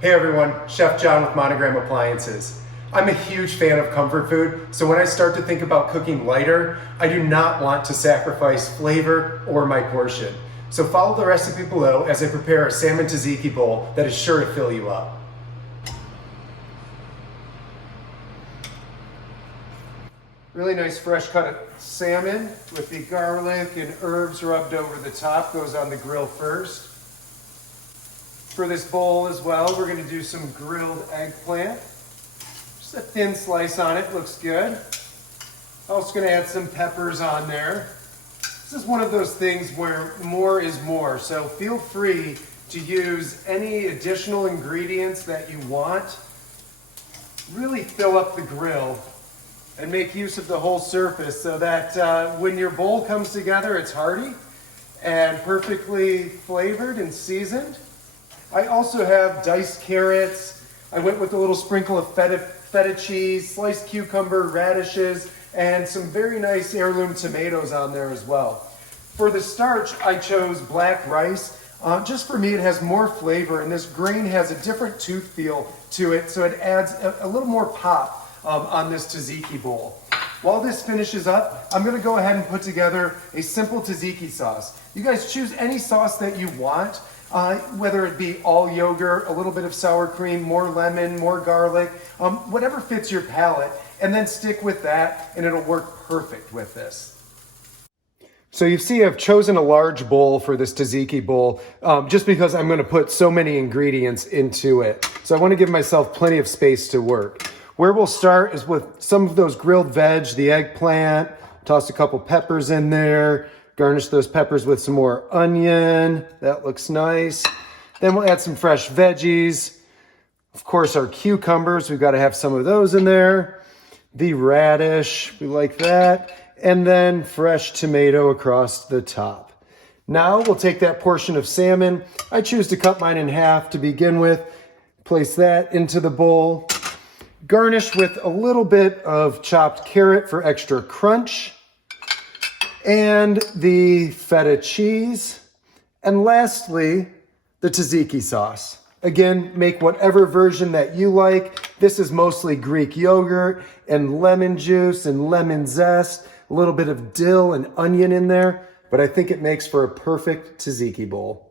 Hey everyone, Chef John with Monogram Appliances. I'm a huge fan of comfort food, so when I start to think about cooking lighter, I do not want to sacrifice flavor or my portion. So follow the recipe below as I prepare a salmon tzatziki bowl that is sure to fill you up. Really nice fresh cut salmon with the garlic and herbs rubbed over the top, goes on the grill first. For this bowl as well, we're going to do some grilled eggplant. Just a thin slice on it, looks good. Also going to add some peppers on there. This is one of those things where more is more, so feel free to use any additional ingredients that you want. Really fill up the grill and make use of the whole surface so that when your bowl comes together, it's hearty and perfectly flavored and seasoned. I also have diced carrots. I went with a little sprinkle of feta cheese, sliced cucumber, radishes, and some very nice heirloom tomatoes on there as well. For the starch, I chose black rice. Just for me, it has more flavor, and this grain has a different tooth feel to it, so it adds a little more pop on this tzatziki bowl. While this finishes up, I'm gonna go ahead and put together a simple tzatziki sauce. You guys choose any sauce that you want. Whether it be all yogurt, a little bit of sour cream, more lemon, more garlic, whatever fits your palate, and then stick with that and it'll work perfect with this. So you see I've chosen a large bowl for this tzatziki bowl just because I'm going to put so many ingredients into it. So I want to give myself plenty of space to work. Where we'll start is with some of those grilled veg, the eggplant, toss a couple peppers in there. Garnish those peppers with some more onion. That looks nice. Then we'll add some fresh veggies. Of course, our cucumbers, we've got to have some of those in there. The radish, we like that. And then fresh tomato across the top. Now we'll take that portion of salmon. I choose to cut mine in half to begin with. Place that into the bowl. Garnish with a little bit of chopped carrot for extra crunch. And the feta cheese, and lastly, the tzatziki sauce. Again, make whatever version that you like. This is mostly Greek yogurt and lemon juice and lemon zest, a little bit of dill and onion in there, but I think it makes for a perfect tzatziki bowl.